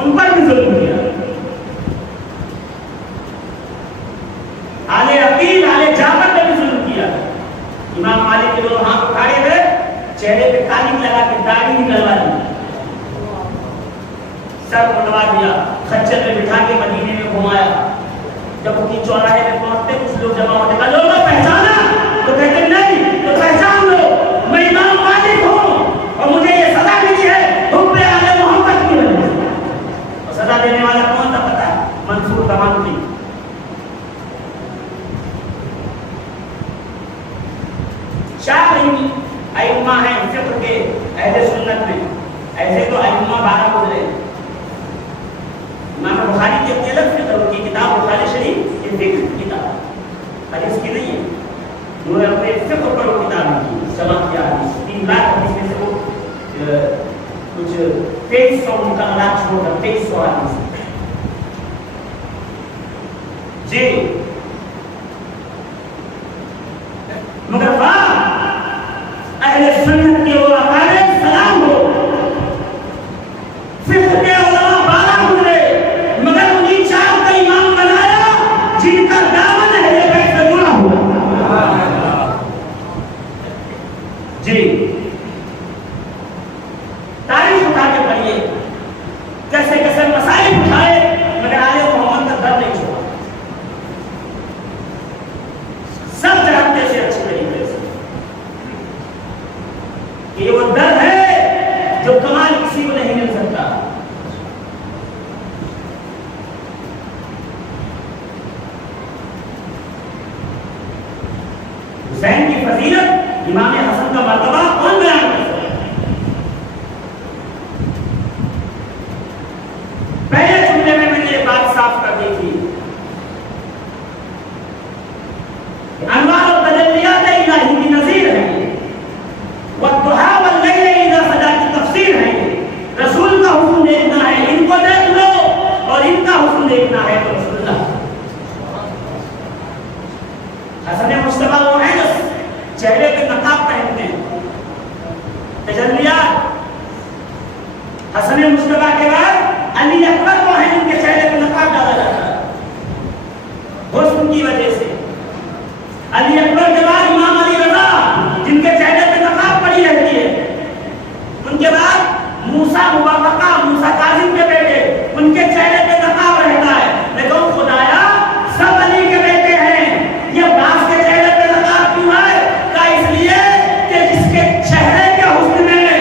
ان پر بھی ظلم کیا. آل عقیل آل جعفر نے بھی ظلم کیا. امام مالک کے لوگ ہاتھ اٹھائے ہوئے چہرے پہ قالین لگا کے داڑھی نکلوا دی, سر منڈوا دیا, خچر میں بٹھا کے مدینے میں گھمایا. جب ان کی چوراہے میں پہنچتے کچھ لوگ جمع ہوتے, کہا لوگوں پہچانا؟ تو کہتے نہیں. تو پہچان لو, میں امام مالک ہوں اور مجھے یہ سزا ملی ہے حب آل محمد کی وجہ سے. اور سزا دینے والا کون تھا پتا ہے؟ منصور تمانوی. شاہ ائمہ ہیں فقہ کے اہل سنت میں, ایسے تو ائمہ 12 گزرے. امام بخاری کی اپنی الگ فقہ کی کتاب بخاری شریف یہ فقہ کی کتاب حدیث کی نہیں ہے, انہوں نے اپنے فقہ پر وہ کتاب لکھی, سما کیا حدیث 3 لاکھ حدیث میں سے وہ کچھ 2300 مکملات چھوڑ کر 2300 حدیث. جی مگر واہ اہل سنت کے وہ اقارب سلام ہو, فقہ کے علماء 12 گزرے مگر انہیں 4 کا امام بنایا جن کا دامن اہل بیت سے جڑا ہوا. جی تاریخ اٹھا کے پڑھیے کیسے کیسے مسائل اٹھائے مگر آل محمد کا در نہیں چھوڑا. سب جانتے سے اچھی طریقے سے یہ وہ در ہے جو کمال کسی کو نہیں مل سکتا. حسین کی فضیلت, امام حسن کا مرتبہ کون بیان کر سکتا ہے؟ پہلے جملے میں نے یہ بات صاف کر دی تھی, انوار و تجلیات الہی کی نظیر ہے, والضحیٰ واللیل اذا سجا کی تفسیر ہے. رسول کا حسن دیکھنا ہے ان کو دیکھ لو, اور ان کا حسن دیکھنا ہے تو رسول اللہ. حسن مصطفیٰ وہ ہیں جو چہرے پہ نقاب پہنتے ہیں, تجلیات. حسن مصطفیٰ کے بعد علی اکبر وہ ہیں جن کے چہرے پہ نقاب ڈالا جاتا ہے حسن کی وجہ سے. علی اکبر کے بعد امام علی رضا جن کے چہرے پہ نقاب پڑی رہتی ہے. ان کے بعد موسیٰ مبارکہ, موسیٰ کاظم کے بیٹے, ان کے چہرے پہ نقاب رہتا ہے. لیکن خدایا سب علی کے بیٹے ہیں, یہ باس کے چہرے پہ نقاب کیوں ہے؟ کہ اس لیے کہ جس کے چہرے کے حسن میں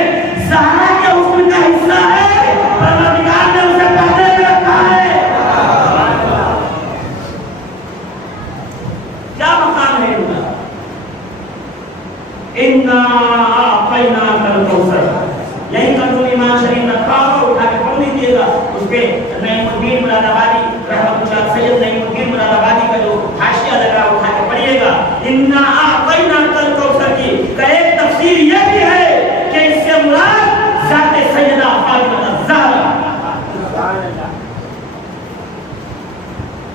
زہرا کے حسن کا حصہ ہے, پروردگار نے اسے پردے میں رکھا ہے. کیا مقام ہے ان کا؟ اِنَّا أَعْطَيْنَاكَ الْكَوْثَرَ. یہی کنزول ایمان شریف رکھا ہو, اٹھا کے پڑھ لیجیے گا. اس پہ نعیم الدین مراد آبادی رحمۃ اللہ سید نعیم الدین مراد آبادی کا جو حاشیہ لگا اٹھا کے پڑھیے گا. اِنَّا أَعْطَيْنَاكَ الْكَوْثَرَ کی کا ایک تفسیر یہ بھی ہے کہ اس سے مراد ذات سیدہ فاطمہ الزہرا,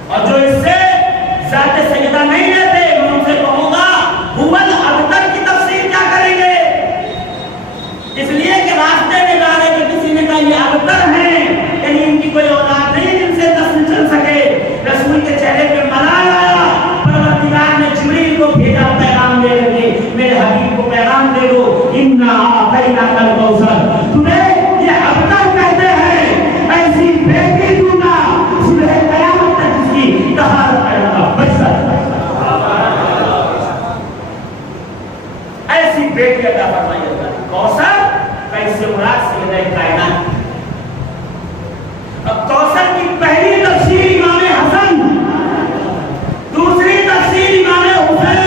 اور جو اس سے ذات سیدہ نہیں لیتے میں ان سے کہوں گا حول ابتر کی تفسیر کیا کریں گے؟ اس لیے کہ راستے میں جا رہے کہ کسی نے کہا یہ ابتر ہیں, یعنی ان کی کوئی اولاد نہیں جن سے نسل چل سکے. رسول کے چہرے پہ ملال آیا, پروردگار نے جبریل کو بھیجا پیغام دے کے, میرے حبیب کو پیغام دے دو, اِنَّا أَعْطَيْنَاكَ الْكَوْثَرَ. تمہیں یہ ابتر کہتے ہیں, ایسی بیٹی دوں گا صبح قیامت تک جس کی طہارت کرنا بچ سکتا. ایسی بیٹی عطا فرمائی اللہ نے. کوثر کیسے مراد سیدہ کائنات. اب کوثر کی پہلی تفسیر امام حسن, دوسری تفسیر امام حسین.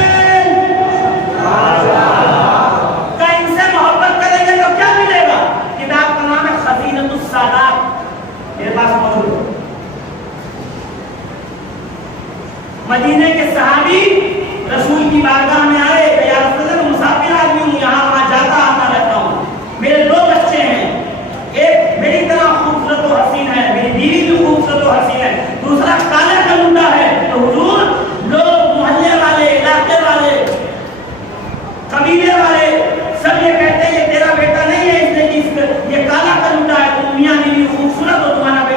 کہ ان سے محبت کریں گے تو کیا ملے گا؟ کتاب کا نام ہے خزینۃ السادات, میرے پاس موجود ہے. مدینے کے صحابی رسول کی بارگاہ میں آئے کہ یا رسول اللہ مسافر آدمی ہوں, یہاں وہاں جاتا آتا رہتا ہوں, میرے 2 بچے ہیں, ایک میری طرح خوبصورت و حسین ہے, میری بیوی بھی خوبصورت و حسین ہے, دوسرا کالے کا منڈا ہے. تو حضور لوگ محلے والے, علاقے والے, قبیلے والے سب یہ کہتے ہیں یہ تیرا بیٹا نہیں ہے, اس لیے یہ کالا کا منڈا ہے, تم میاں بیوی خوبصورت ہو, تمہارا بیٹا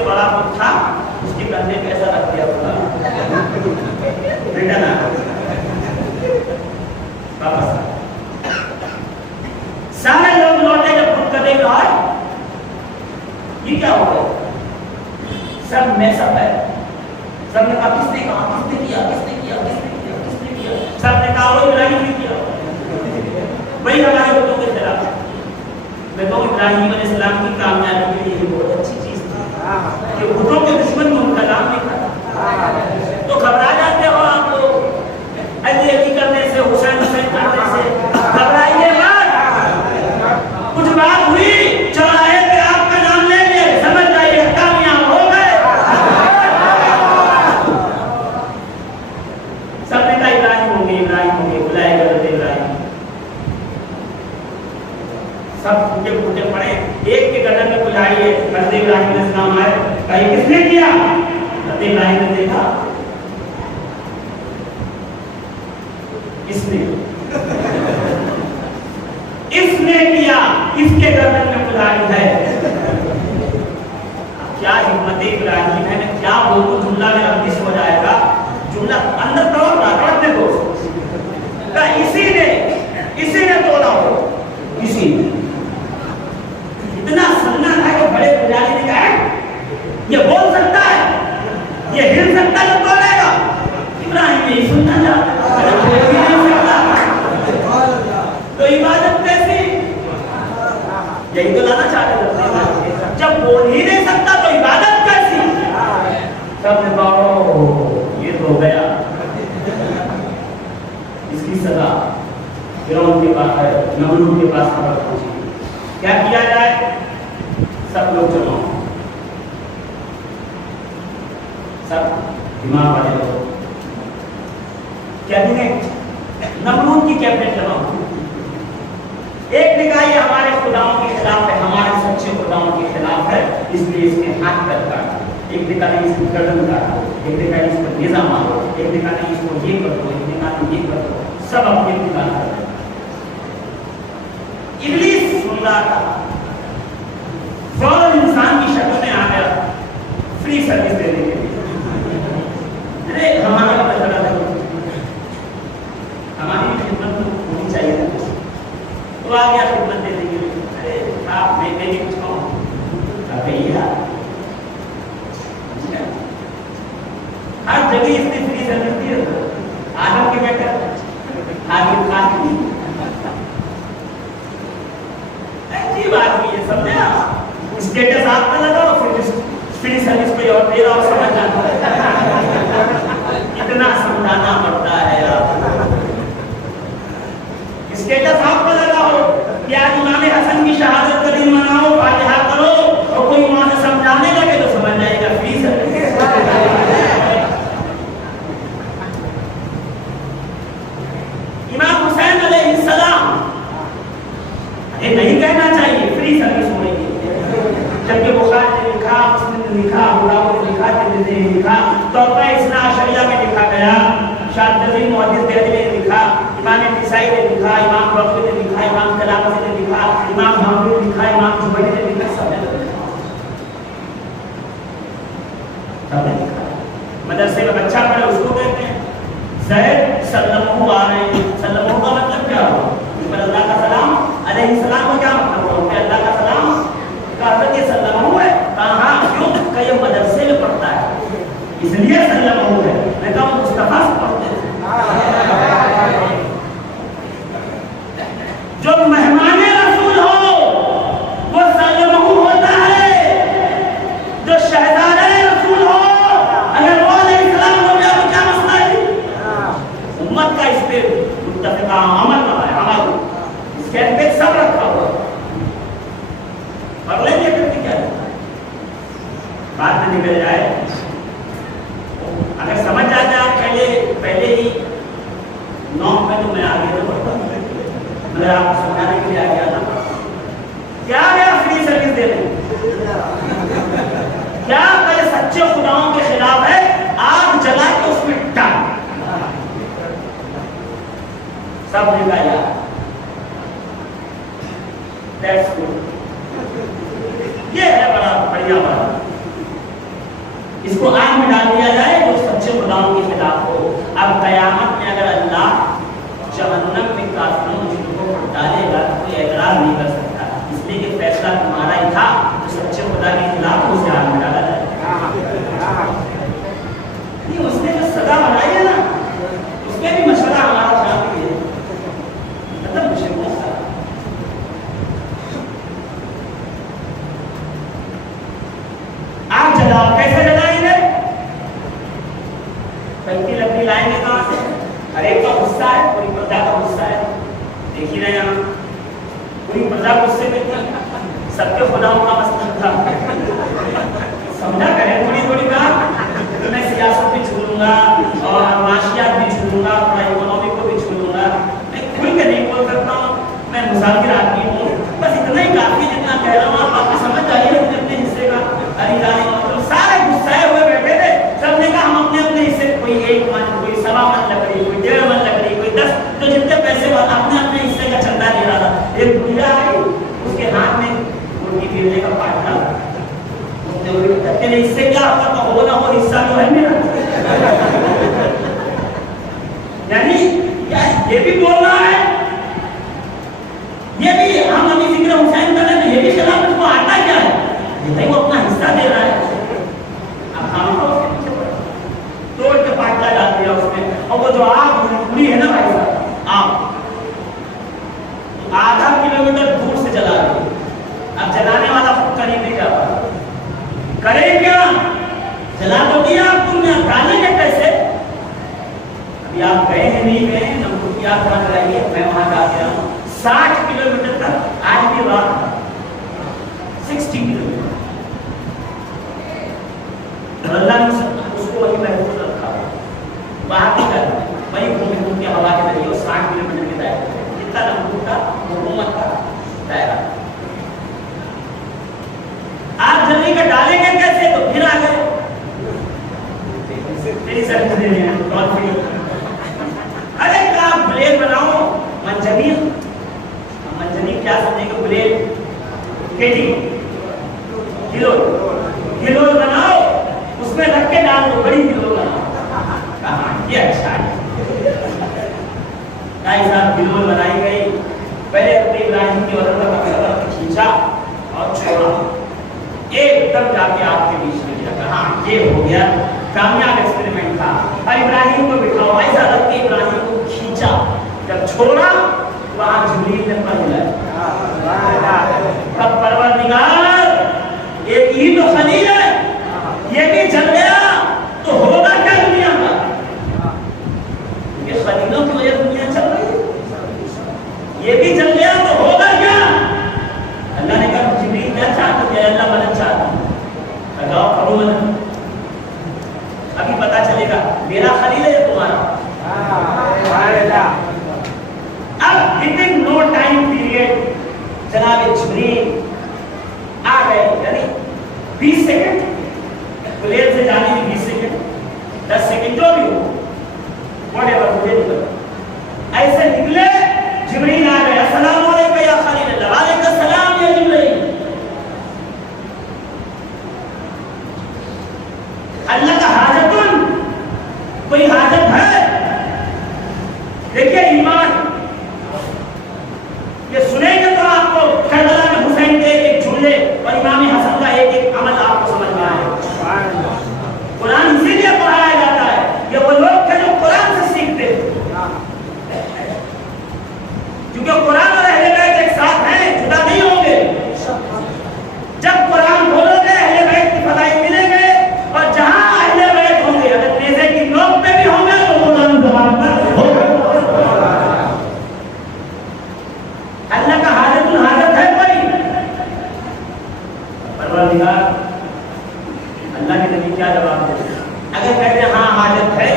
سے بڑا خود تھا اس کے کندھے پہ ایسا رکھ دیا خدا بیٹا نا واپس سارے لوگ لوٹے جب خود کدے لائے یہ کیا ہو گیا سب میں سب ہے سب نے کہا کس نے کہا کس نے کیا کس نے کیا کس نے کیا کس نے کیا سب نے کہا وہ ابراہیم نے کیا وہی ہمارے بتوں کے خلاف میں تو ابراہیم علیہ السلام کی کامیابی کے لیے بہت اچھی چیز تھی کہ بتوں کے دشمن میں ان کا نام نہیں تھا تو گھبرا جاتے ہو آپ لوگ علی علی کرنے سے حسین حسین کرنے سے گھبرائیے مت کچھ بات ہوئی چوراہے پہ آپ کا نام لے لیے سمجھ جائیے کامیاب ہو گئے سب نے کہا ابراہیم ہوں گے بلائے گا ابراہیم سب پھوٹے پھوٹے پڑے ایک کے گردن میں بلائی ہے حضرت ابراہیم علیہ السلام آئے کہا یہ کس نے کیا حضرت ابراہیم نے دیکھا اس نے کیا اس کے گردن میں بلائی ہے کیا حکمت ابراہیم ہے کیا بولوں جملہ میں اب ہو جائے گا جملہ اندر توڑ رہا اپنے دوست کہا اسی نے توڑا ہو اسی نے اتنا سننا تھا کہ بڑے پجاری نے کہا یہ بول سکتا ہے یہ ہل سکتا ہے تو توڑے گا ابراہیم یہی سننا چاہتا تو عبادت کیسی یہی تو لانا چاہتے جب بول ہی نہیں سکتا تو عبادت کیسی سب نے کہا یہ تو گیا اس کی سزا فرعون کے پاس ہے نمرود کے پاس خبر پہنچی کیا کیا جائے سب لوگ جمع سب دماغ والے لوگ کیبنٹ نمرود کی کیبنٹ جمع ایک نے کہا یہ ہمارے خداؤں کے خلاف ہے ہمارے سچے خداؤں کے خلاف ہے اس لیے اس کے ہاتھ پر کاٹو ایک نے کہا اس کی گردن کاٹو ایک نے کہا اس پر نیزہ مارو ایک نے کہا اس کو یہ کر دو ایک نے کہا یہ کر دو سب اپنے نکال کر ابلیس سن رہا تھا فوراً انسان کی شکل میں آ گیا فری سروس دینے کے لیے ارے ہمارا مسئلہ ہے ہماری خدمت ہونی چاہیے تو آ گیا خدمت دینے کے لیے ارے آپ میں نہیں کچھ کہوں ہر جگہ اس نے فری سروس دی آدم کے بیٹا آدم خان عجیب آدمی ہے سمجھا اسٹیٹس آپ کا لگاؤ پھر فری سروس پہ اور دے رہا ہو سمجھ جاتا ہے کتنا سمجھانا پڑتا ہے آپ اسٹیٹس آپ کا لگاؤ کہ آج امام حسن کی شہادت کا دن مناؤ فاتحہ کرو اور کوئی وہاں سے سمجھانے لگے تو سمجھ جائے گا فری سروس امام حسین علیہ السلام یہ نہیں کہنا چاہیے فری سروس ہو رہی ہے جبکہ بخاری نے لکھا مسلم نے لکھا ابو داؤد نے لکھا ترمذی نے لکھا توبہ اثنا عشریہ میں لکھا گیا شاذ نظری محدث دہلوی نے لکھا امام نسائی نے لکھا امام بغوی نے لکھا امام طلالسی نے لکھا امام حنبلی نے لکھا امام زبیری نے لکھا سب نے لکھا مدرسے میں بچہ پڑھے اس کو کہتے ہیں زید سلمہ آ رہے ہیں سلمہ کا مطلب کیا ہوا پر اللہ کا سلام علیہ السلام کا کیا مطلب ہوا کہ اللہ کا سلام کا حضرت یہ سلمہ ہے کہاں کیوں کہ یہ مدرسے میں پڑھتا ہے اس لیے سلمہ ہے میں کہا مصطفیٰ سے پڑھتے ہیں جو مہمان رسول ہو وہ سلمہ ہوتا ہے جو شہزادہ رسول ہو اگر وہ علیہ السلام ہو گیا تو کیا مسئلہ ہے امت کا اس پہ متفقہ عمل نہ ہے عمل اس کے پہ سب رکھا ہوا پڑھ لیں گے پھر کیا بات میں نکل جائے اگر سمجھ آ جائے پہلے ہی 9 میں تو میں آگے تو پڑھتا ہوں مگر آپ کو سمجھانے کے لیے آ گیا نا کیا گیا فری سروس دینے کیا کہ سچے خداؤں کے خلاف ہے آگ جلا کے اس میں ڈال سب نے کہا یار دیٹس گڈ یہ ہے بڑا بڑھیا بات اس کو آگ میں ڈال دیا جائے جو سچے خداؤں کے خلاف ہو. اب قیامت میں اگر اللہ جہنم میں کافروں کو ڈالے گا تو کوئی اعتراض نہیں کر سکتا، اس لیے کہ فیصلہ تمہارا ہی تھا. جو سچے خدا کے خلاف ہو اسے آگ میں ڈالا جائے. اس نے جو سزا بنائی ہے نا اس میں بھی مشورہ ہمارا شامل ہے. مطلب مشرکوں کا آگ جلاؤ، کیسے جلائیں گے؟ پنکی لکڑی لائیں گے کہاں سے؟ ہر ایک کا غصہ ہے، پوری پردہ کا غصہ ہے. دیکھ ہی رہے یہاں پوری پردہ غصے میں تھی. سب کے خداؤں کا مسئلہ تھا. سمجھا کریں تھوڑی تھوڑی بات. میں سیاست بھی چھو لوں گا اور معاشیات بھی چھو لوں گا، تھوڑا اکنومی کو بھی چھو لوں گا. میں کھل کے نہیں بول سکتا ہوں، میں مذاکر آدمی ہوں. بس اتنا ہی کافی جتنا کہہ رہا ہوں آپ سمجھ جائیے اپنے حصے کا. مطلب سارے غصے ہوئے بیٹھے تھے. سب نے کہا ہم اپنے اپنے حصے، کوئی 1 من، کوئی 1.25 من لکڑی، کوئی 1.5 من لکڑی، کوئی 10، تو جتنے پیسے والا اپنے اپنے حصے کا چندہ لے رہا تھا. ایک بڑھیا آئی، اس کے ہاتھ میں مرغی پھیرنے کا پاٹ تھا. اس سے کیا ہوگا تو ہو نہ ہو حصہ تو ہے میرا. یعنی یہ بھی بول رہا ہے، یہ بھی ہم ابھی ذکر حسین کر رہے ہیں، یہ بھی خلافت کو آتا کیا ہے؟ یہ وہ اپنا حصہ دے رہا ہے. اب ہم کو اس کے پیچھے پڑے توڑ کے پاٹلا ڈال دیا اس نے. اور وہ جو آگ پوری ہے نا بھائی صاحب، آگ آدھا کلومیٹر دور سے جلا رہی. اب جلانے والا خود قریب نہیں جاتا. کرے کیا؟ جلا تو دیا آپ کو، ڈالیں گے کیسے؟ ابھی آپ گئے ہیں نہیں گئے ہیں، نمبر یاد رکھ رہیے. میں وہاں جا کے ہوں 60 کلومیٹر تک آج بھی رات 60 کلومیٹر. اللہ نے اس کو وہی محفوظ رکھا. باہر نہیں کرنا، وہی گھوم کے ہوا کے ذریعے 60 کلومیٹر کے دائرے جتنا نمبر کا حکومت کا دائرہ. آپ جلدی کا ڈالیں گے کیسے؟ تو پھر آ گئے میری سر ارے آپ بلیڈ بناؤ منجنیق. منجنیق کیا سمجھیں گے؟ بلیڈ گلول بناؤ، اس میں رکھ کے ڈال دو، بڑی گلول بناؤ. یہ اچھا ہے. صاحب گلول بنائی گئی. پہلے اپنے ابراہیم کی عورت کا کھینچا اور چھوڑا، ایک دم جا کے آپ کے بیچ میں گیا. ہاں یہ ہو گیا، کامیاب ایکسپیریمنٹ تھا. اور ابراہیم کو بٹھاؤ، ایسا رکھ کے ابراہیم کو کھینچا. جب چھوڑا وہاں جبریل نے پڑھ لیا. اب پروردگار ایک ہی تو خلیل ہے، یہ بھی جل گیا تو ہوگا کیا دنیا کا؟ یہ خلیلوں کی وجہ دنیا چل رہی ہے. یہ بھی جل گیا تو ہوگا کیا؟ اللہ نے کہا جبریل کیا چاہتا ہے؟ اللہ مدد چاہتا ہے. جاؤ کرو مدد. ابھی پتا چلے گا میرا خلیل ہے تمہارا. اب within no time period جناب جبریل آ گئے. یعنی 20 سیکنڈ پلیئر سے جانے میں 20 سیکنڈ 10 سیکنڈ جو بھی ہو whatever مجھے نکل ایسے نکلے. جبریل آ گئے. السلام علیکم یا خلیل اللہ. وعلیکم السلام یا جبریل. اللہ کا حاجتن کوئی حاجت ہے؟ دیکھیے ایمان یہ سنیں گے تو آپ کو کربلا میں حسین کے ایک جملے اور امام حسن کا ایک ایک عمل آپ کو سمجھ میں آئے. قرآن اسی لیے پڑھایا جاتا ہے. یہ وہ لوگ تھے جو قرآن سے سیکھتے، کیونکہ قرآن اور اہل بیت ایک ساتھ ہیں، جدا نہیں ہوں گے. جب قرآن بولو گے اہل بیت کی فضائل ملیں گے، اور جہاں اہل بیت ہوں گے اگر نیزے کی نوک پہ بھی ہوں گے تو قرآن زبان پر ہوگا. اللہ کا حاجت ہے کوئی؟ پروردگار اللہ کے نبی کیا جواب دے؟ اگر کہتے ہیں ہاں حاجت ہے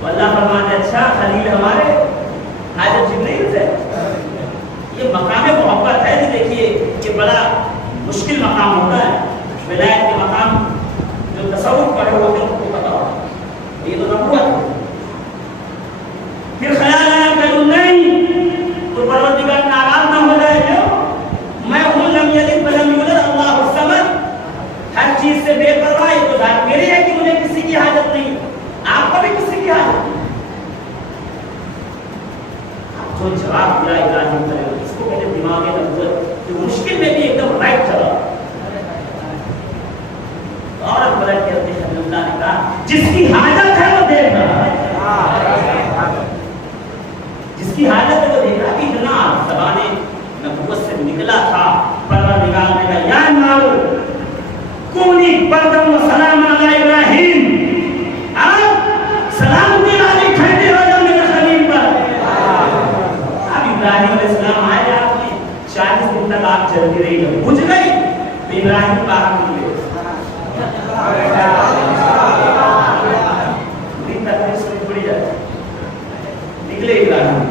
تو اللہ فرماتے اچھا خلیل ہمارے حاجت جبریل سے. یہ مقام محبت ہے. دیکھیے یہ بڑا مشکل مقام ہوتا ہے. ولایت کے مقام جو تصوف پڑے ہوتے ہیں ان کو پتا ہوتا ہے. یہ تو نبوت ہے. پھر خیال آیا کہ نہیں تو پروردگار ناراض نہ ہو جائے. جو میں ہوں لم یلد ولم یولد اللہ الصمد، ہر چیز سے بے پرواہ تو ذات میری ہے کہ مجھے کسی کی حاجت نہیں، آپ کو بھی کسی کی حاجت نہیں۔ جو جواب دیا ابراہیم نے اس کو کہتے دماغ میں نبوت، کہ مشکل میں بھی ایک دم رائٹ جواب۔ اور بلند کرتے ہیں اللہ نے کہا جس کی حاجت ہے وہ دیکھ رہا ہے، جس کی حاجت ہے وہ دیکھ رہا ہے۔ اتنا زبان نبوت سے نکلا تھا، پروردگار نے کہا یا نارو کونی بردم و سلام علی ابراہیم، آپ سلامتی والی ٹھنڈی ہو جاؤ میرے خلیل پر۔ اب ابراہیم علیہ السلام آئے، آپ نے 40 دن تک آپ جلتی رہی، جب بجھ گئی تو ابراہیم باہر نکلے، نکلے ابراہیم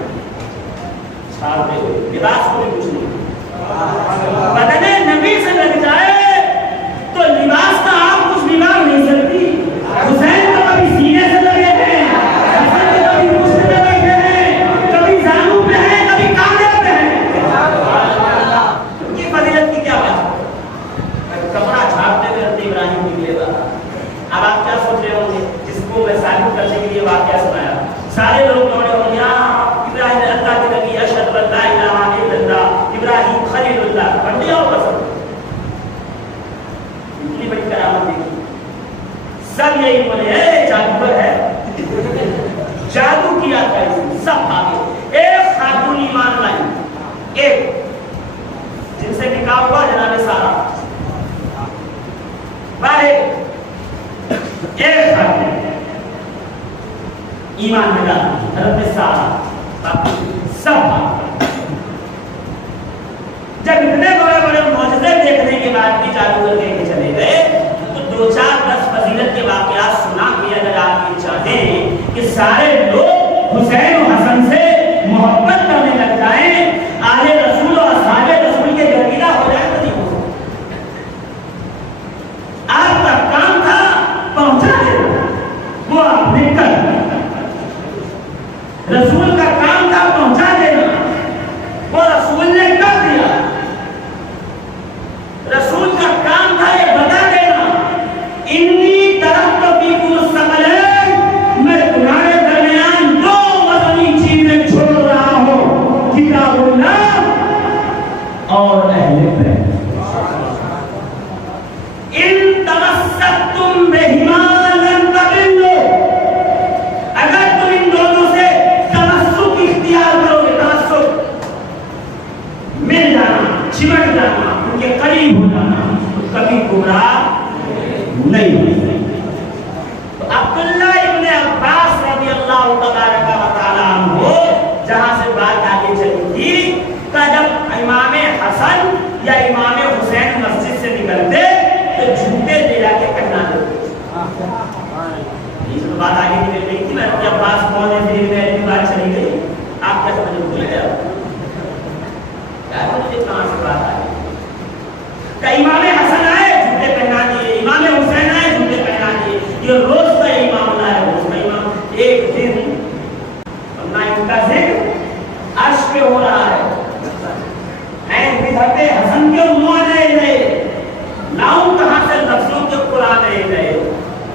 چھاڑتے ہوئے، لباس کو بھی کچھ نہیں، بدن نبی سے لگ جائے تو لباس کا آپ کچھ بگاڑ نہیں سکتی۔ حسین تو کبھی سینے سے لگے ہیں، حسن تو کبھی مشت میں بیٹھے ہیں، کبھی زانو پہ ہیں، کبھی کاندھے پہ ہیں، ان کی فضیلت کی کیا بات ہے؟ کپڑا چھاڑتے ہوئے ابراہیم نکلے گا۔ اب آپ کیا سوچ رہے ہوں گے؟ جس کو میں ثابت کرنے کے لیے واقعہ سنایا، سارے لوگ دوڑے ہوں گے ابراہیم اللہ کے نبی اشہد ان لا الہ الا اللہ ابراہیم خلیل اللہ پڑھ لیا ہوگا سب، اتنی بڑی کرامت دیکھی، سب یہی بولے اے جادوگر ہے، جادو کیا تھا اس نے، سب بھاگے۔ ایک خاتون ایمان لائی، ایک جن سے نکاح ہوا جناب سارا، باہر ایک خاتون ایمان میں لائی، حضرت سارا، سب جب اتنے بڑے بڑے معجزے دیکھنے کے بعد بھی جادوگر کہہ کے چلے گئے تو 2-4-10 فضیلت کے واقعات سنا کے اگر آپ یہ چاہتے کہ سارے لوگ حسین و حسن سے محبت کرنے لگ جائیں، آل رسول اور اصحاب رسول کے گرویدہ ہو جائے تو نہیں ہو سکتا۔ آپ کا کام تھا پہنچا دینا، وہ آپ نے کر رسول کا کام تھا پہنچا دینا، وہ رسول نے کر دیا۔ رسول کا کام تھا یہ بتا دینا انی ترکت فیکم الثقلین، میں تمہارے درمیان 2 وزنی چیزیں چھوڑ رہا ہوں، کتاب اللہ اور اہل بیت۔ ان تمسکتم بہما لن تضلوا، اگر تم ان دونوں سے تمسک اختیار کرو گے، تمسک مل جانا، چمٹ جانا، ان کے قریب ہو جانا، تو کبھی گمراہ نہیں ہوگی۔ تو عبداللہ ابن عباس رضی اللہ تبارک و تعالی عنہ جہاں سے بات آگے چلی تھی کہ جب امام حسن یا امام حسین مسجد سے نکلتے تو جوتے لے جا کے پہنا دیتے۔ یہ تو بات آگے نکل گئی تھی، میں ابن عباس کون ہے، پھر میری بات چلی گئی، آپ کیا سمجھے بھول گئے؟ مجھے کہاں سے بات آئی کہ امام حسن آئے جوتے پہنا دیے، امام حسین آئے جوتے پہنا دیے، یہ روز کا ہی معاملہ ہے، روز کا امام ایک دن نہ ان کا ذکر عرش پہ ہو رہا ہے، حضرت حسن کے منہ آنے گئے، لاؤں کہاں سے لفظوں کے قرآن رہے گئے،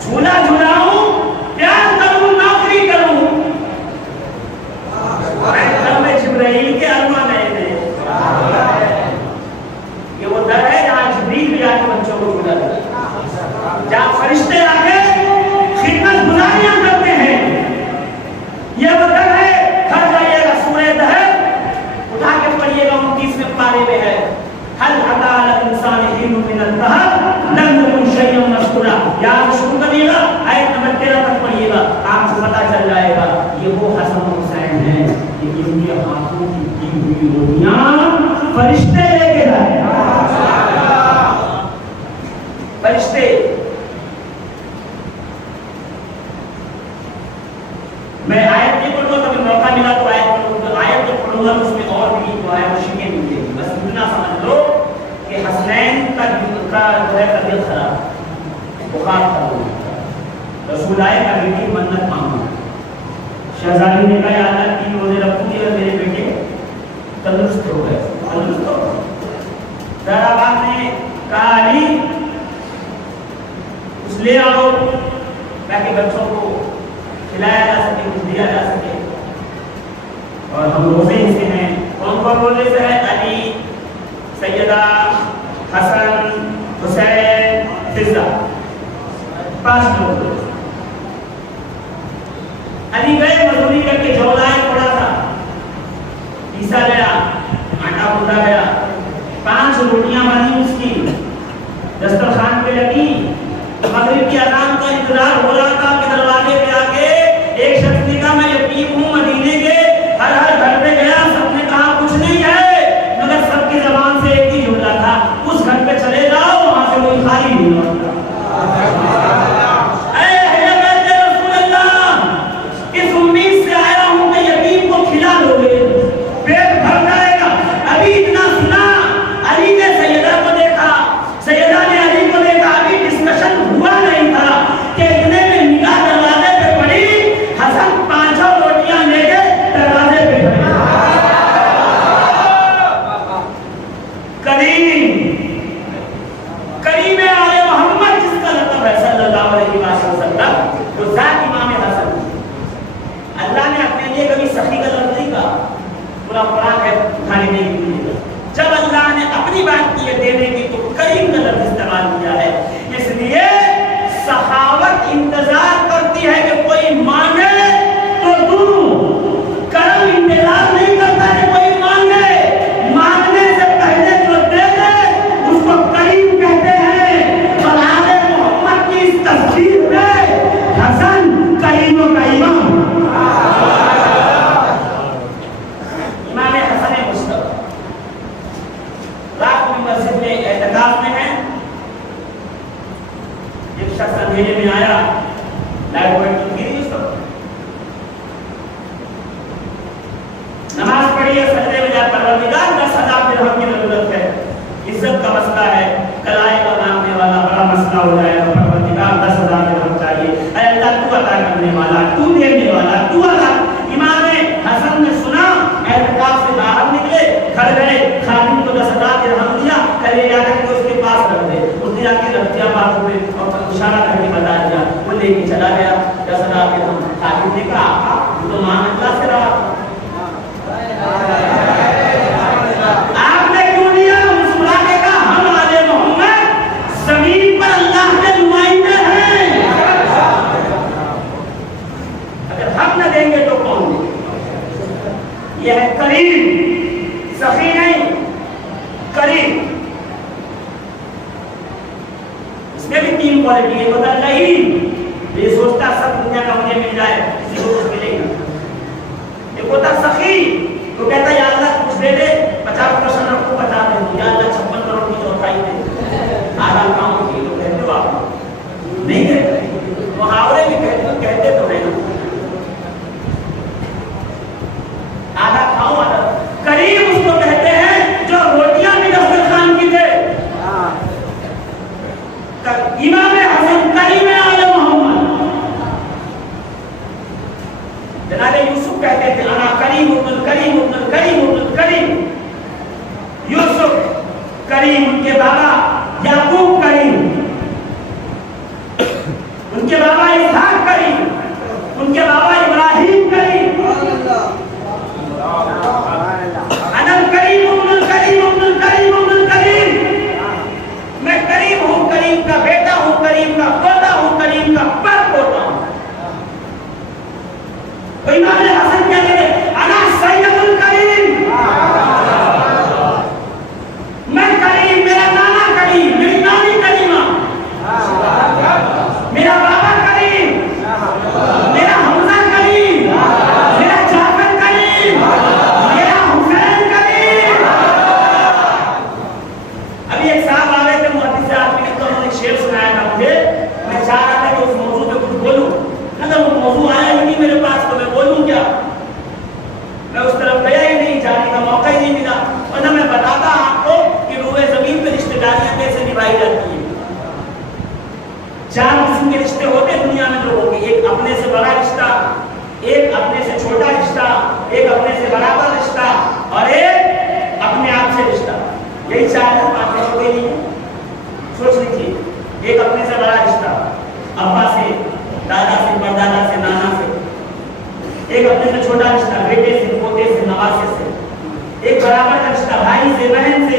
جھولا جھولاؤں، پیار کروں، نوکری کروں، میں جبرائیل کے ارمان رہے گئے۔ یہ وہ در ہے جہاں جبریل بھی آ کے بچوں کو جھولا دیتے ہیں، جہاں فرشتے آ کے خدمت گزاریاں کرتے ہیں۔ یہ وہ در ہے، ہر جائیے گا سورہ دہر اٹھا کے پڑھیے گا 29ویں پارے میں ہے، هل أتى على الإنسان حين من الدهر لم يكن شيئا مذكورا۔ یاد شروع کریے گا، آیت نمبر 13 تک پڑھیے گا، آپ کو پتہ چل جائے گا یہ وہ حسن و حسین ہیں کہ ان کے ہاتھوں کی کی ہوئی روٹیاں فرشتے لے کے جائے، فرشتے۔ میں آیت نہیں پڑھوں گا، کبھی موقع ملا تو آیت پڑھوں گا، آیت جو پڑھوں گا اس میں اور بھی جو ہے وہ شکیں ملے گی، بس اتنا سمجھ لو کہ حسنین کا جو ہے طبیعت خراب، بخار تھا، رسول آئے نبی کی منت مانگا، شہزادی نے کہا یا اللہ 3 روزے رکھوں گی اور میرے بیٹے تندرست ہو گئے، تندرست ہو گئے۔ زہرا باغ نے کہا علی کچھ لے آؤ تاکہ بچوں کو کھلایا جا سکے، کچھ دیا جا سکے۔ اور ہم روزے سے ہیں، کون کون روزے سے ہیں؟ علی، سیدہ، حسن، حسین، فضا، 5 لوگ۔ علی گئے مزدوری کر کے، جو لائے تھوڑا سا پیسا گیا، آٹا گوندھا گیا، 5 روٹیاں بنی اس کی، دسترخوان پہ لگی، مغرب کی اذان کا انتظار ہو رہا تھا کہ دروازے پہ آ کے ایک شخص نے کہا میں یتیم ہوں، مدینے کے ہر گھر پہ گیا، سب نے کہا کچھ نہیں ہے، مگر سب کی زبان سے ایک ہی جملہ تھا، اس گھر پہ چلے جاؤ، وہاں سے کوئی خالی نہیں ہوتا۔ جب اللہ نے اپنی بات کی ہے دینے کی تو کریم کا لفظ استعمال کیا ہے، اس لیے سخاوت انتظار کرتی ہے کہ کوئی مانگے تو دوں، کرم انتظار نہیں کرتا ہے کوئی مانگے، مانگنے سے پہلے جو دے دے اس کو کریم کہتے ہیں۔ اور آل محمد کی اس تفسیر میں حسن کریموں کا امام، مسجد میں اعتکاف میں ہے، ایک شخص اندھیرے میں آیا، لائٹ وائٹ گری، اس وقت نماز پڑھی ہے، سجدے میں جا پروردگار 10,000 درہم کی ضرورت ہے، عزت کا مسئلہ ہے، کل آئے گا مانگنے والا بڑا مسئلہ ہو جائے گا، پروردگار 10,000 درہم چاہیے، اے اللہ تو عطا کرنے والا، تو دینے والا، تو عطا۔ امام حسن نے سنا، اعتکاف سے باہر نکلے، گھر گئے، خادم کو 10,000 درہم دیا، کلے جا کر کے اس کے پاس رکھ دے، اس نے جا کے رکھ دیا باتوں پہ اور اشارہ کر کے بتا دیا، وہ لے کے چلا گیا 10,000 درہم۔ خادم نے کہا آقا وہ تو مان اللہ سے رہا، آپ نے کیوں دیا؟ مسکرا کے کہا ہم آل محمد زمین پر اللہ کے نمائندے ہیں، اگر ہم نہ دیں گے تو کون دے؟ یہ ہے کریم، سخی نہیں، کریم۔ اس میں بھی 3 کوالٹی ہے، ہوتا لئیم، یہ سوچتا سب دنیا کا مجھے مل جائے، کسی کو کچھ ملے گا۔ ایک ہوتا سخی، تو کہتا یا اللہ کچھ دے دے، 50% رکھو، 50 دے دو، یا اللہ 56 کروڑ کی چوتھائی دے، آدھا کام کی تو کہتے ہو آپ نہیں کہتے، محاورے بھی کہتے تو نہیں، آدھا کھاؤ آدھا۔ کریم اس کو کہتے ہیں جو روٹیاں بھی دسترخوان کی دے۔ امام حسن کریم آل محمد، جناب یوسف کہتے تھے انا کریم ابن الکریم ابن الکریم ابن الکریم، یوسف کریم، ان کے بابا یعقوب کریم، ان کے بابا اسحاق کریم، ان کے بابا ابراہیم کریم، انا کریم ابن الکریم ابن الکریم ابن الکریم، میں کریم ہوں، کریم کا بیٹا ہوں، کریم کا پوتا ہوں، کریم کا پر پوتا ہوں۔ تو امام حسن کہتے ہیں انا سید الکریم، میں کریم، میرا نانا کریم، میری نانی کریمہ، میرا بابا کریم، میرا حمزہ کریم، میرا جعفر کریم، میرا حسین کریم۔ ابھی ایک صاحب آ رہے تھے محدث آدمی نے، تو انہوں نے شعر سنایا تھا مجھے، میں چاہ رہا تھا کہ اس موضوع پہ کچھ بولوں، اگر وہ موضوع آیا ہی نہیں میرے پاس تو میں بولوں کیا، میں اس طرف گیا ہی نہیں، جانے کا موقع ہی نہیں ملا، ورنہ میں بتاتا آپ کو کہ روئے زمین پہ رشتہ داریاں کیسے نبھائی جاتی ہیں۔ 4 قسم کے رشتے ہوتے ہیں دنیا میں لوگوں کے، ایک اپنے سے بڑا رشتہ، ایک اپنے سے چھوٹا رشتہ، ایک اپنے سے برابر رشتہ، اور ایک اپنے آپ سے رشتہ۔ یہی 4 باتیں ہوتی نہیں ہیں، سوچ لیجیے، ایک اپنے سے بڑا رشتہ، بھائی سے، بہن سے،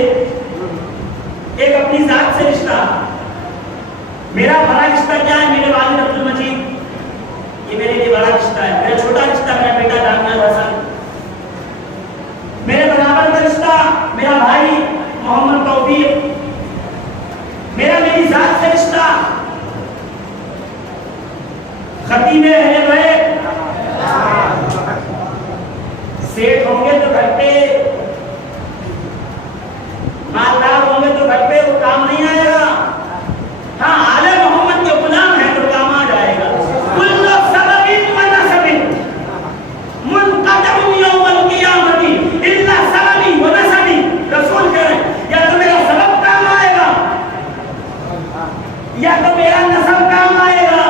ایک اپنی ذات سے رشتہ. میرا بڑا رشتہ کیا ہے؟ میرے والد عبد المجید، یہ میرے لیے بڑا رشتہ ہے. میرا چھوٹا رشتہ میرا بیٹا دانیال حسن. میرے برابر کا رشتہ میرا بھائی محمد توفیق. میری ذات سے رشتہ خطیب اہل بیت. سیٹ ہوں گے تو گھر پہ، مالدار ہوں گے تو گھر پہ وہ کام نہیں آئے گا. ہاں آل محمد کے غلام ہیں تو کام آ جائے گا. کل سبب و نسب منقطع یوم القیامت الا سببی و نسبی. رسول کہہ رہے ہیں یا تو میرا سبب کام آئے گا یا تو میرا نسب کام آئے گا.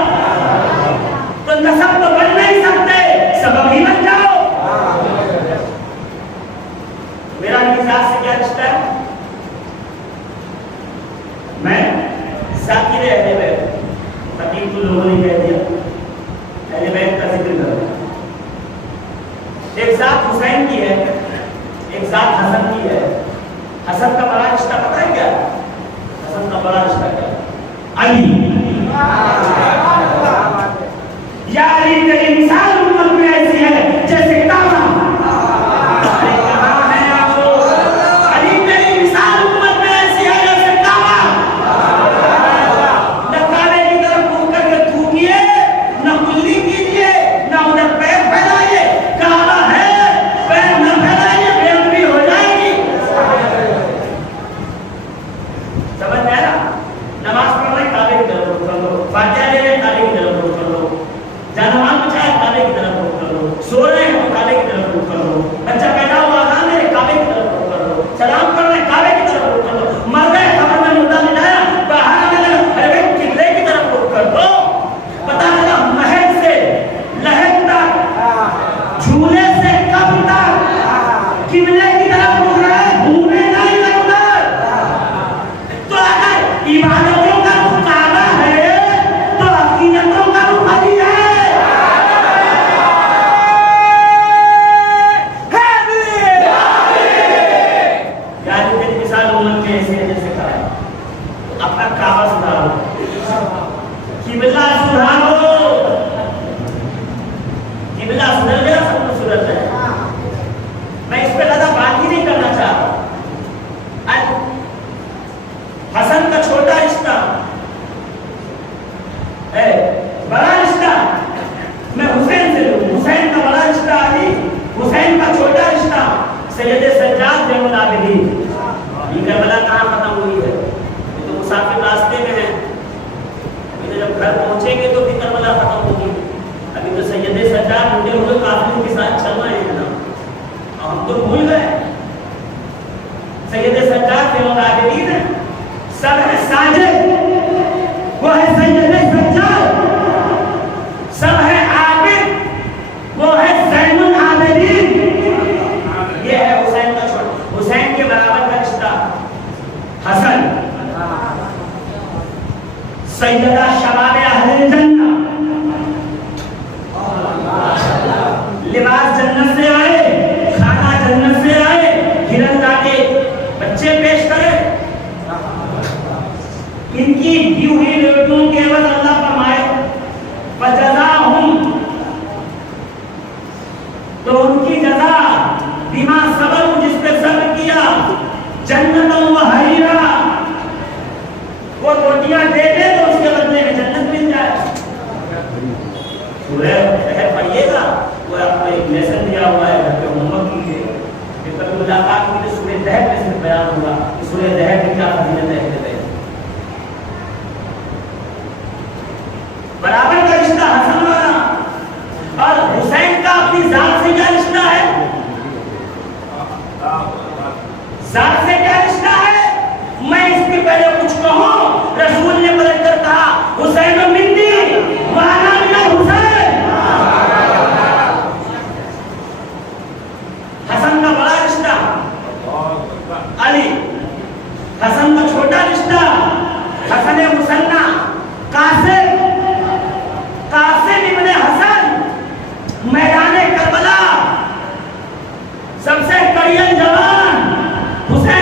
تو نسب تو بن نہیں سکتے، سبب ہی بن جاؤ. میرا مزاج سے کیا رشتہ ہے؟ میں ذاکر اہل بیت، خطیب تو لوگوں نے کہہ دیا، اہل بیت کا ذکر کرو. ایک ذات حسین کی ہے، ایک ذات حسن کی ہے. حسن کا بڑا رشتہ پتہ ہے کیا؟ حسن کا بڑا رشتہ کیا؟ علی. یا علی تیری مثال امت میں ایسی ہے جیسے کعبہ. سب سے کڑیل جوان حسین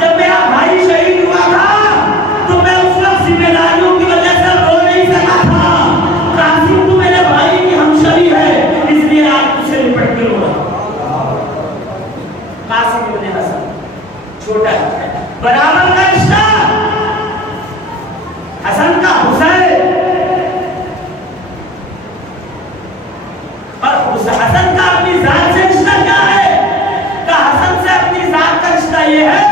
جب میرا بھائی شہید ہوا تھا تو میں اس وقت ذمہ داریوں کی وجہ سے رو نہیں سکا تھا. قاسم تو میرے بھائی کی ہمشری ہے, اس لیے آج اسے لپٹ کے رو رہا. قاسم ابن حسن چھوٹا ہے, برابر کا رشتہ حسن کا حسین, اور حسن کا اپنی ذات سے رشتہ کیا ہے؟ کہ حسن سے اپنی ذات کا رشتہ یہ ہے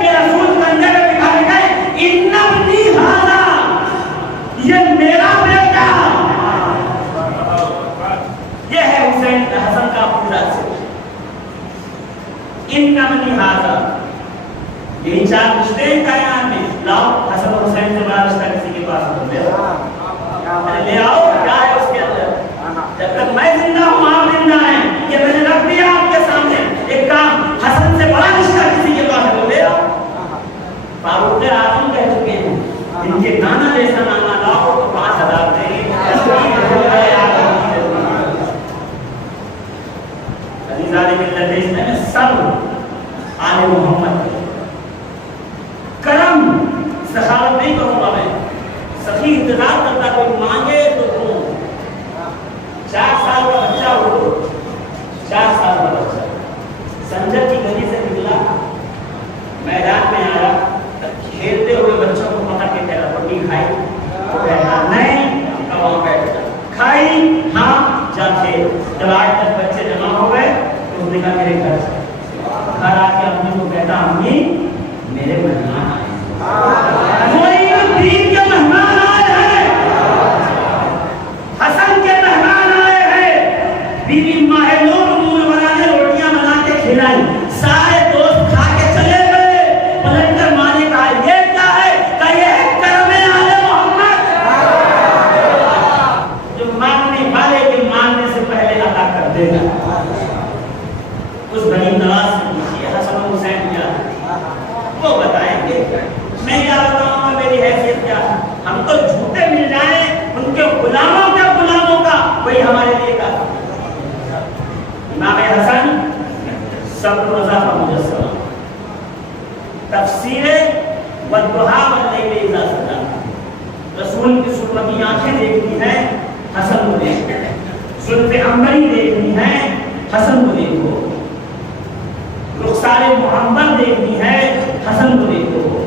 کہ رسول کنجے میں دکھا گئے ان ابنی ھذا, یہ میرا بیٹا, یہ ہے حسین حسن کا اپنی ذات سے رشتہ. ان ابنی ھذا, یہی چار رشتے ہیں کائنات میں. لاؤ حسن اور حسین سے بڑا رشتہ کسی کے پاس ہو, لے آؤ, کیا ہے اس کے اندر؟ جب تک میں زندہ ہوں آپ زندہ ہیں, یہ میں نے رکھ دیا آپ کے سامنے. ایک کام حسن سے بڑا رشتہ کسی کے پاس ہے, لے آؤ. فاروق اعظم کہہ چکے ہیں ان کے نانا جیسا نانا لاؤ تو 5000 دیں. علیزادہ ملت اسلام میں سب آل محمد کرم سخاوت نہیں کروں گا میں, سخی انتظار کرتا کوئی مانگے تو دوں. 4 سال کا بچہ ہو, 4 سال کا بچہ سنجر کی گلی سے نکلا, میدان میں آیا, کھیلتے ہوئے بچوں کو پکڑ کے کہا روٹی کھائی, وہ کہتا نہیں, اب وہاں بیٹھ جا. کھائی, ہاں, جا کھیل. جب 8 تک بچے جمع ہو گئے تو اس نے کہا میرے گھر سے. گھر آ کے امی کو کہتا امی میرے مہمان آئے, کوئی دین کے مہمان آئے ہیں, حسن کے مہمان آئے ہیں. بیوی ماہ نور منورہ نے روٹیاں بنا کے کھلائی, سارے دوست کھا کے چلے گئے. پلٹ کر ماں نے کہا یہ کیا ہے؟ کہ یہ ہے کرم آل محمد, جو مانگنے والے کے مانگنے سے پہلے عطا کر دے گا. اس بڑی نواز سے پوچھیے حسن و حسین کیا ہے, وہ بتائیں گے. میں کیا بتاؤں گا, میری حیثیت کیا ہے؟ ہم تو جھوٹے مل جائیں ان کے غلاموں کا وہی ہمارے لیے کا. امام حسن صبر و رضا کا مجسمہ, تفسیر والضحیٰ واللیل اذا سجی. رسول کی سرمدی آنکھیں دیکھنی ہیں, حسن کو دیکھو. زلف عنبری دیکھنی ہے, حسن کو دیکھو. رخسار محمد دیکھنی ہے, حسن کو دیکھو.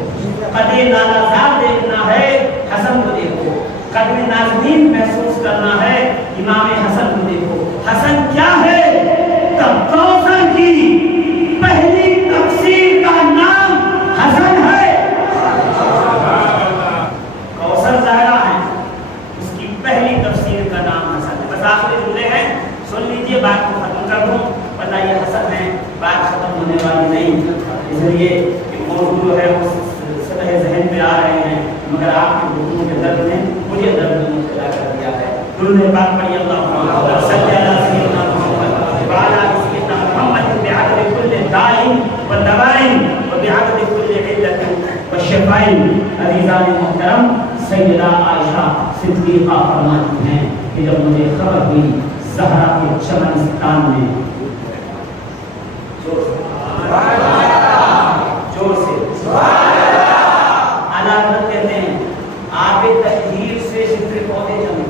قد لالا زار دیکھنا ہے, حسن کو دیکھو. قدر نازنین محسوس کرنا ہے, امام حسن کو دیکھو. حسن کیا ہے؟ تب کوثر کی پہلی تفسیر کا نام حسن ہے. کوثر زہرا ہے, اس کی پہلی تفسیر کا نام حسن ہے. بس آخری جملے ہیں, سن لیجئے, بات کو ختم کر دوں. پتہ یہ حسن ہے, بات ختم ہونے والی نہیں, اس لیے موضوع جو ہے وہ سطح ذہن پہ آ رہے ہیں, مگر آپ کے گفتگو کے درد نے مجھے درد مبتلا کر دیا ہے. درود پاک پڑھیے اللہم صلی علی سیدنا محمد وعلی سیدنا محمد بعدد کل داء ودواء وبعدد کل علت والشفاء. عزیزان محترم, سیدہ عائشہ صدیقہ فرماتی ہیں کہ جب مجھے خبر ہوئی زہرا کے چمنستان میں, جور سے علامت کہتے ہیں, آب تطہیر سے شکر پودے جمے.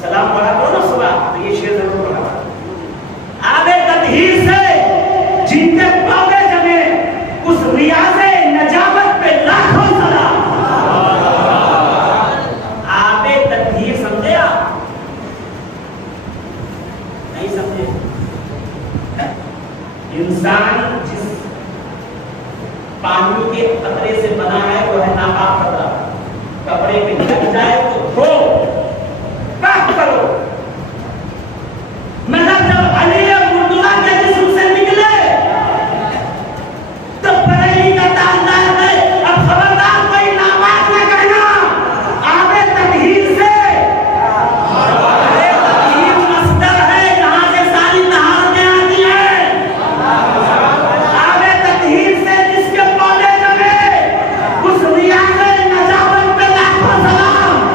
سلام پڑھا کرو نا صبح, تو یہ شعر ضرور پڑھا. آب تطہیر سے جن کے پودے جمے, اس ریاض نجابت پہ لاکھوں سلام. آب تطہیر سمجھے آپ؟ نہیں سمجھے. انسان جس پانی کے قطرے سے بنا ہے وہ ہے ناپاک قطرہ. کپڑے پہ لگ جائے تو دھو, پاک کرو. مگر جب علی مرتضیٰ کے جسم سے نکلے تو بریلی کا تاجدار ہے, اب خبردار کوئی ناپاک نہ کہنا. آب تطہیر سے, تطہیر مصدر ہے جہاں سے ساری طہارتیں آتی ہیں. آب تطہیر سے جس کے پودے جمے, اس ریاض نجابت پہ لاکھوں سلام.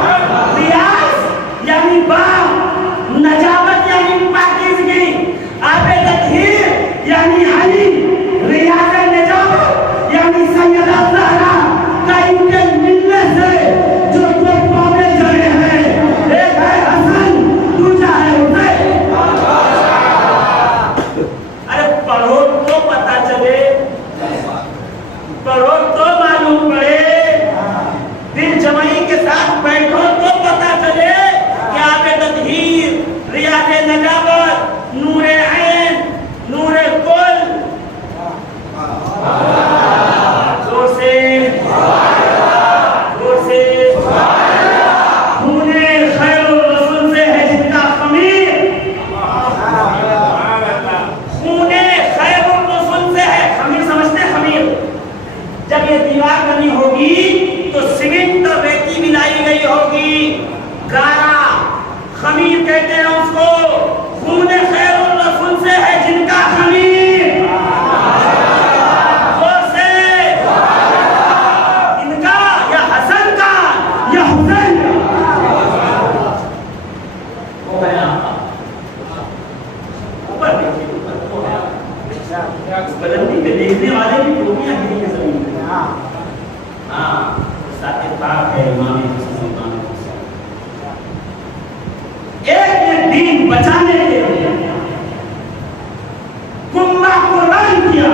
ریاض یعنی باغ, نجابت یعنی پاکیزگی, آب تطہیر یعنی علی. بلندی پہ دیکھنے والے کی ٹوپیاں گری ہیں زمین پہ. ہاں ساتھ پاک ہے امام حسن امام حسین. ایک نے دین بچانے کے لیے کنبہ قربان کیا,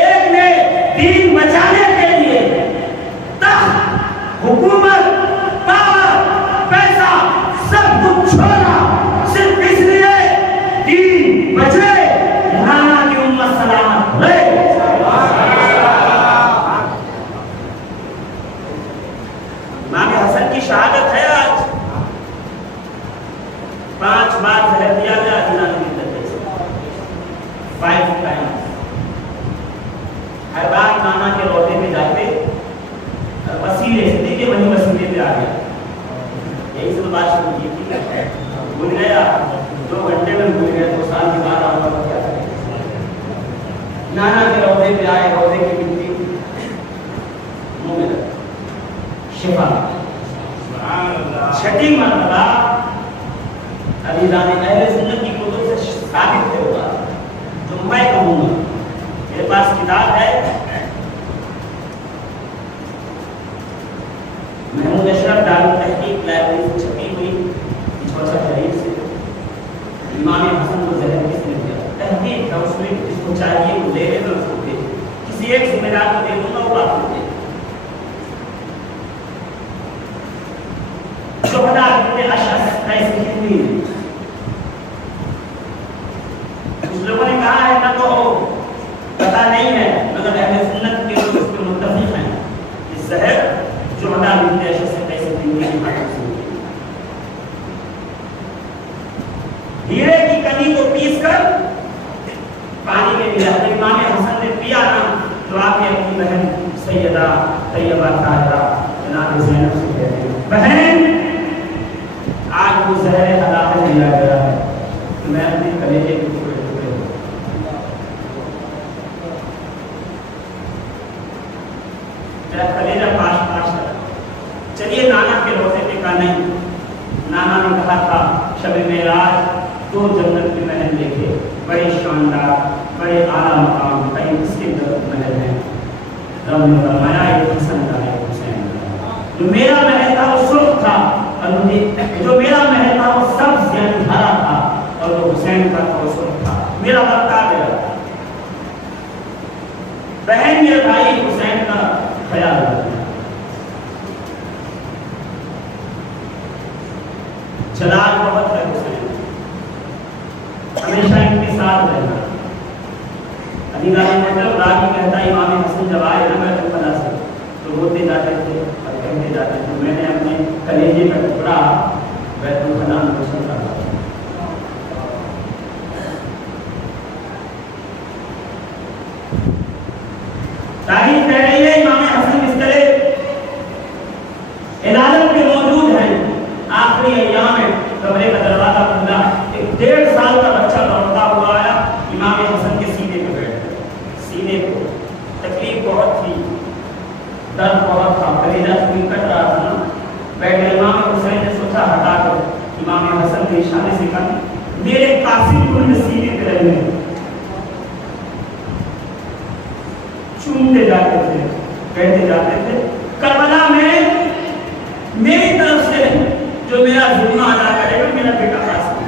ایک نے دین بچانے کے لیے تخت, حکومت, پاور, پیسہ سب کچھ چھوڑا صرف اس لیے دین بچے, نانا کی امت سلامت رہے. امام حسن کی شہادت ہے آج. 5 بار زہر دیا گیا جنان کی طرف سے, 5 times. ہر بار نانا کے روضے میں جاتے وسیلے سے دیکھے وہی وسیلے پہ آ گیا. یہی سے بات شروع کی تھی, بھول گیا 2 گھنٹے میں بھول گیا, 2 سال کے بعد آؤں گا کیا کرے. نانا کے روضے پہ آئے, روضے کی مٹی منہ میں لگا, شفا. 6 مرتبہ عزیزان اہل سنت کی کتب سے ثابت ہے ہوگا, جو میں کہوں گا. میرے پاس کتاب ہے محمود اشرف دارالتحقیق لائبریری سے چھپی ہوئی چھوٹا شریف سے, امام حسن کو زہر کس نے دیا. تحقیق ہے اس میں, جس کو چاہیے وہ لے لے, میں اس کو دے, کسی ایک ذمہ دار کو دے دوں گا, وہ آپ کو دے. شہداء ابن اشعث کیسے کتنی ہے, کچھ لوگوں نے کہا ہے نہ تو پتا نہیں ہے, مگر اہل سنت کے لوگ اس کے متفق ہیں. اس زہر شہداء ابن اشعث سے کیسے کتنی ہے. ہیرے کی کلی کو پیس کر پانی میں ملا, امام حسن نے پیا نا تو آپ اپنی بہن سیدہ طیبہ طاہرہ جناب زینب سے کہتے ہیں, بہن آج وہ زہر حلال دیا گیا ہے, میں اپنے کلیجے کے ٹکڑے ٹکڑے ہوں. میرا کلیجہ پاش پاش کر. چلیے نانا کے روزے پہ کا نہیں, نانا نے کہا تھا شب معراج 2 جنت کے محل دیکھے, بڑے شاندار, بڑے اعلیٰ مقام, کئی اس کے محل ہیں. رب نے فرمایا ایک حسن کا ہے حسین کا. جو میرا محل تھا وہ سرخ تھا, اور جو میرا محل تھا وہ سبز یعنی ہرا تھا, اور جو حسین کا تھا وہ سرخ تھا. میرا وقت آ گیا. بہن یا بھائی حسین کا خیال رکھنا, جلال بہت ہے حسین, ہمیشہ ان کے ساتھ رہنا. علی مطلب راوی کہتا ہے امام حسن جب آئے نا بیت الخلا سے تو روتے جاتے تھے اور کہتے جاتے تھے, میں نے اپنے کلیجے کا ٹکڑا بیت الخلا میں روشن کر دیا. تاریخ کہہ رہی ہے امام حسن اس طرح عدالت میں موجود ہیں. آخری ایام ہے, قبر کا دروازہ کھلا, ایک 1.5 سال کا بچہ دوڑتا ہوا آیا, امام حسن کے سینے پہ بیٹھ گیا. سینے کو تکلیف بہت تھی, درد بہت تھا, کلیجہ خون کٹ رہا تھا نا. بیٹھ گئے. امام حسین نے سوچا ہٹا کر امام حسن نے اشارے سے کہا میرے قاسم کو سینے پہ رہنے. چومتے جاتے تھے, کہتے جاتے تھے کربلا میں میری طرف سے جو میرا ظلم ادا کرے گا میرا بیٹا قاسم.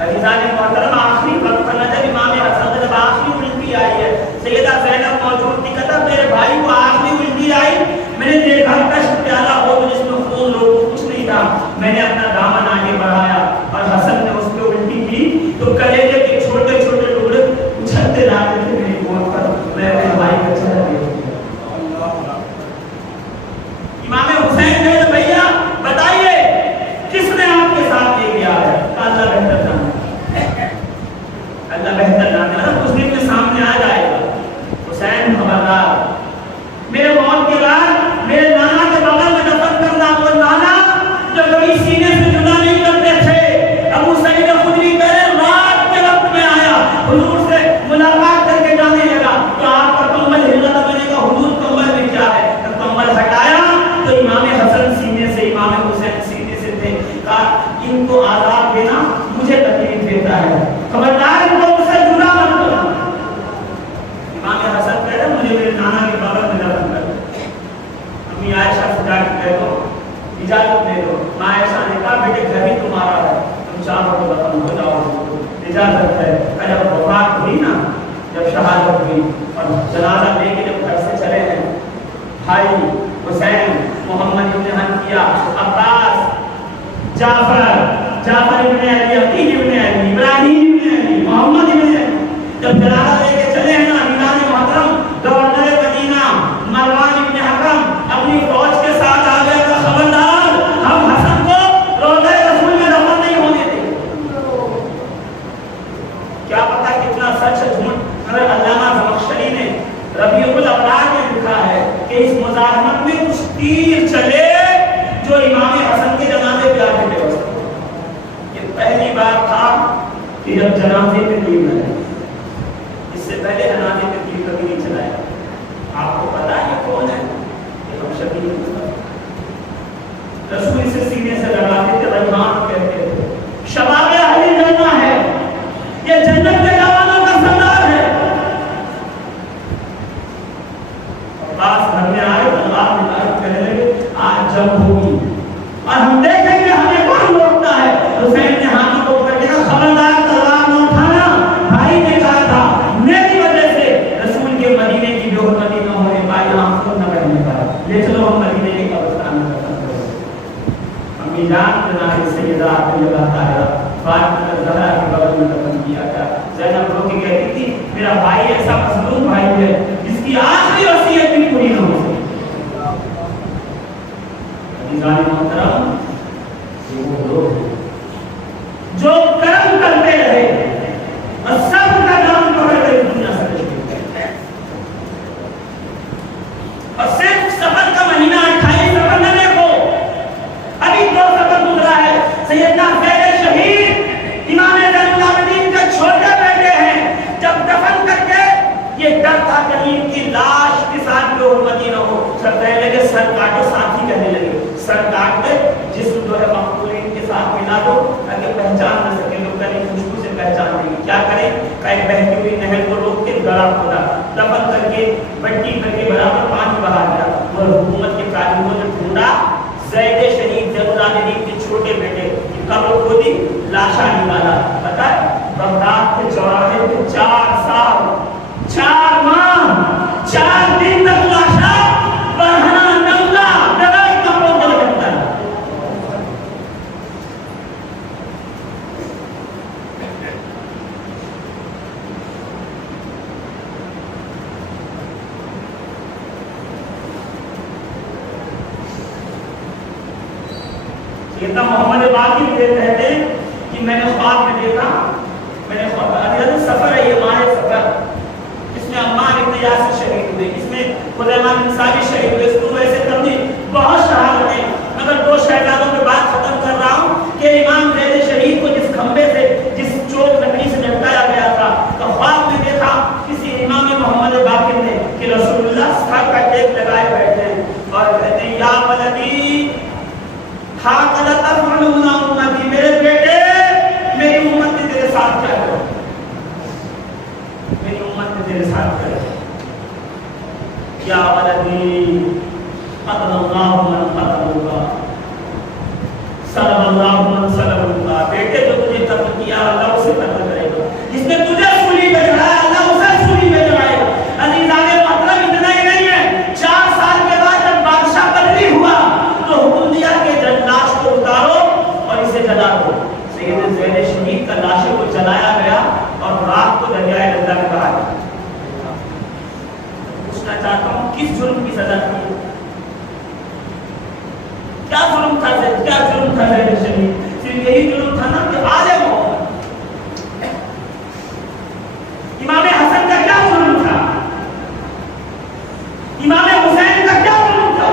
عزیزان محترم, آخری وقت کا جب امام حسن جب آخری الٹی آئی ہے, سیدہ زینب موجود تھی, کہتا میرے بھائی کو آخری الٹی آئی, میں نے دیکھا کشف پیالہ ہو تو جس میں خون لوگوں کچھ نہیں تھا, میں نے اپنا دامن آگے بڑھایا اور حسن نے اس پہ الٹی کی تو کلیجے کے چھوٹے چھوٹے ٹکڑے اچھلتے جاتے تھے میری گود پر. میں اپنے بھائی کا چہرہ دیکھ. امام حسین نے بھیا بتائیے کس نے آپ کے ساتھ یہ کیا ہے؟ اللہ بہتر جانتا ہے, اللہ بہتر جانتا ہے. کچھ دن میں سامنے آ جائے گا. عذاب دینا مجھے تکلیف دیتا ہے، خبردار ان کو مجھ سے جدا مت کرو۔ امام حسن کہہ رہے مجھے میرے نانا کے بغل میں دفن کر دو۔ امی عائشہ سے جا کے کہہ دو اجازت دے دو۔ ماں عائشہ نے کہا بیٹے گھر ہی تمہارا ہے، تم چاہو تو دفن ہو جاؤ، اجازت ہے۔ جب وفات ہوئی نا، جب شہادت ہوئی اور جنازہ لے کے جب گھر سے چلے ہیں، بھائی حسین، محمد ابن حنفیہ، عباس، جعفر ابن علی، عقیل ابن علی، ابراہیم ابن علی، محمد ابن علی، جب جنازہ لے کے چلے ہیں نا، امیران محترم گورنر مدینہ مروان ابن حکم اپنی فوج کے ساتھ آ گیا تھا، خبردار ہم حسن کو روضہ رسول میں دفن نہیں ہونے دیں۔ کیا پتا کتنا سچ جھوٹ، مگر علامہ زمخشری نے ربیع الاولیٰ میں لکھا ہے کہ اس مزاحمت میں کچھ تیر چلے جو امام حسن کے جنازے پہ آ کے بے واسطے۔ یہ پہلی بار تھا کہ جب جنازے پہ تیر نہ لگے، اس سے پہلے جنازے پہ تیر کبھی نہیں چلایا۔ آپ کو پتا ہے یہ کون ہے؟ یہ ہم شبیر مصطفیٰ، رسول سے سینے سے لگاتے تھے، ریحان کہتے تھے، شباب اہل جنہ ہے، یہ جنت کے جوانوں کا سردار ہے۔ عباس گھر میں آئے، تلوار نکال کہنے لگے آج جنگ ہوگی اور ہم دیکھیں گے ہمیں کون روکتا ہے۔ حسین نے ہاتھوں کو پکڑ کے کہا خبردار تلوار نہ اٹھانا، بھائی نے کہا تھا میری وجہ سے رسول کے مدینے کی بے حرمتی نہ ہونے پائی، ہم خود نہ بڑھنے پائے، لے چلو ہم مدینے کے قبرستان میں دفن کرو۔ امی جان جناب سیدہ طیبہ طاہرہ فاطمہ الزہرا کے بغل میں دفن کیا گیا۔ زینب رو کے کہتی تھی میرا بھائی ایسا مظلوم بھائی ہے جس کی آخری وصیت بھی پوری نہ ہو سکی۔ عزیزان محترم، یہ وہ لوگ ہیں جو کرم کرتے رہے اور سب کا نام پکڑ کر دنیا سے تشریف گئے، اور صرف سفر کا مہینہ 28 سفر نہ دیکھو، ابھی 2 سفر گزرا ہے۔ سیدنا زید شہید امام زین العابدین کے چھوٹے بیٹے ہیں، جب دفن کر کے یہ ڈر تھا کہیں ان کی لاش کے ساتھ بے حرمتی نہ ہو، سب کہنے لگے سر کاٹو، ساتھی کہنے لگے سر کاٹ دے، جسم جو ہے مقتولین کے ساتھ ملا دو تاکہ پہچان نہ سکے لوگ، کہیں خوشبو سے پہچان دیں گے۔ کیا کریں؟ کہیں بہتی ہوئی نہر کو روک کے گڑا کھودا، دفن کر کے مٹی کر کے برابر پانی بہا دیا، اور حکومت کے کارکنوں نے ڈھونڈا زید شریف زین العابدین کے چھوٹے بیٹے کی قبر کھودی، لاشا نکالا۔ پتہ ہے بغداد کے چوراہے پہ 4 سال 4 ماہ 4 دن تک لاشا بہنا نملا بغیر کپڑوں کے لگتا ہے۔ سیدنا محمد باقر کہتے ہیں کہ میں نے خواب میں دیکھا، میں نے خواب سفر ہے، یہ ماہ سفر، اس میں عمار ابن یاسر شہید ہوئے، اس میں خزیمہ بن ثابت شہید ہوئے، اس کو ویسے کرنی بہت شہادتیں، مگر 2 شہادتوں کے بعد ختم کر رہا ہوں کہ امام زید شہید کو جس کھمبے سے، جس چوک لکڑی سے لٹکایا گیا تھا، تو خواب میں دیکھا کسی امام محمد باقر نے کہ رسول اللہ سر کا ٹیک لگائے بیٹھے ہیں اور کہتے ہیں یا ولدی ہاکذا تفعلون امتی، میرے بیٹے میری امت نے تیرے ساتھ کیا کرو، میری امت نے تیرے ساتھ کیا کرو، یا ولدی قتل اللہ من قتلوکا صلب اللہ من صلبوکا، بیٹے جو تجھے قتل کیا اللہ اسے قتل کرے گا، جس نے تجھے سولی پہ چڑھایا اللہ اسے سولی پہ چڑھائے گا۔ عزیزان محترم، اتنا ہی نہیں ہے، 4 سال کے بعد جب بادشاہ بدلی ہوا تو حکم دیا کہ لاش کو اتارو اور اسے جلا دو۔ سید زید شہید کا لاشوں کو جلایا گیا اور رات کو دریائے رضا میں بہا دیا۔ پوچھنا چاہتا ہوں کس جرم کی سزا تھی؟ کیا جرم تھا؟ کیا جرم تھا زید شہید؟ صرف یہی جرم تھا نا کہ عالم ہو۔ امام حسن کا کیا جرم تھا؟ امام حسین کا کیا جرم تھا؟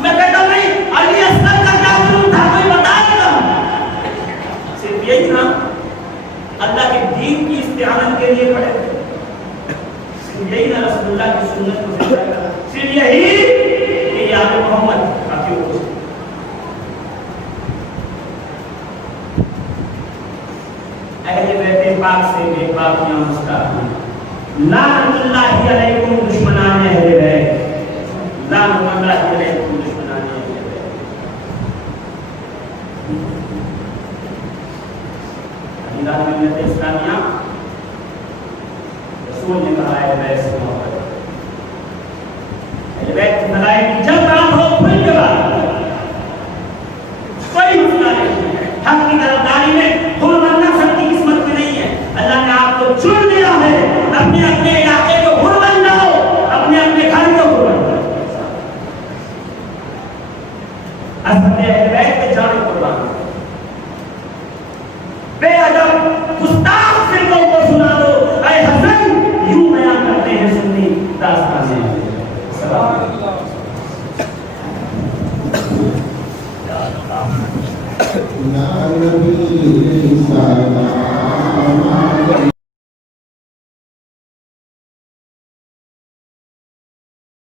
میں کہتا ہوں نہیں، علی اصغر کا کیا جرم تھا؟ کوئی بتائے گا؟ صرف یہی نا اللہ کے دین کی استعانت کے لیے پڑے تھے، صرف یہی نا رسول اللہ کی سنت کو زندہ کرنا، صرف یہی کہ یہ آل محمد کافی ہو۔ اہل بیت پاک سے بے باکیاں مستعفی لعنت اللہ علیکم دشمنان اہل بیت لعنت اللہ علیکم دشمنان اہل بیت علیدان ملت اسلامیہ رسول نے کہا اہل بیت سے محبت اہل بیت کی بھلائی کی جب بات ہو پھر کے بعد کوئی مسئلہ نہیں ہے حق کی طرفداری میں حرمت نفس کی قسمت میں نہیں ہے اللہ نے آپ کو چن لیا ہے اپنے اپنے علاقے کو حرمت لاؤ اپنے اپنے گھر کو حرمت لاؤ اصل اہل بیت کے جان قربان بے ادب گستاخ فرقوں کو سنا دو اے حسن یوں بیان کرتے ہیں سنی داستانیں نبی